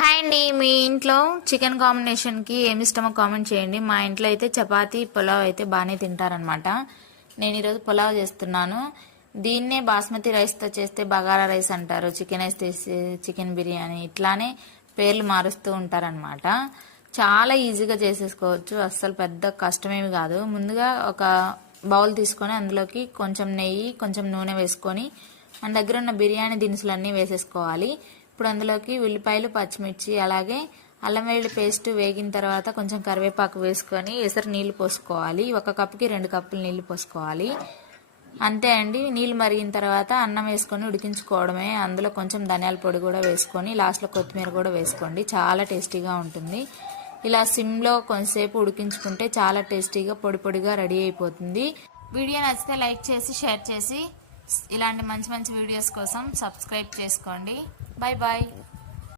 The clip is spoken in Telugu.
హాయ్ అండి, మీ ఇంట్లో చికెన్ కాంబినేషన్కి ఏమి ఇష్టమో కామెంట్ చేయండి. మా ఇంట్లో అయితే చపాతీ పులావ్ అయితే బాగానే తింటారనమాట. నేను ఈరోజు పులావ్ చేస్తున్నాను. దీన్నే బాస్మతి రైస్తో చేస్తే బగారా రైస్ అంటారు, చికెన్ రైస్ చేస్తే చికెన్ బిర్యానీ, ఇట్లానే పేర్లు మారుస్తూ ఉంటారనమాట. చాలా ఈజీగా చేసేసుకోవచ్చు, అస్సలు పెద్ద కష్టమేమి కాదు. ముందుగా ఒక బౌల్ తీసుకొని అందులోకి కొంచెం నెయ్యి, కొంచెం నూనె వేసుకొని మన దగ్గర ఉన్న బిర్యానీ దినుసులన్నీ వేసేసుకోవాలి. ఇప్పుడు అందులోకి ఉల్లిపాయలు, పచ్చిమిర్చి, అలాగే అల్లం వెల్లుల్లి పేస్ట్ వేగిన తర్వాత కొంచెం కరివేపాకు వేసుకొని ఎసరు నీళ్లు పోసుకోవాలి. ఒక కప్పుకి 2 కప్పులు నీళ్లు పోసుకోవాలి. అంతే అండి. నీళ్ళు మరిగిన తర్వాత అన్నం వేసుకొని ఉడికించుకోవడమే. అందులో కొంచెం ధనియాల పొడి కూడా వేసుకొని లాస్ట్లో కొత్తిమీర కూడా వేసుకోండి, చాలా టేస్టీగా ఉంటుంది. ఇలా సిమ్లో కొంచెంసేపు ఉడికించుకుంటే చాలా టేస్టీగా పొడి పొడిగా రెడీ అయిపోతుంది. వీడియో నచ్చితే లైక్ చేసి షేర్ చేసి ఇలాంటి మంచి మంచి వీడియోస్ కోసం సబ్స్క్రైబ్ చేసుకోండి. Bye bye.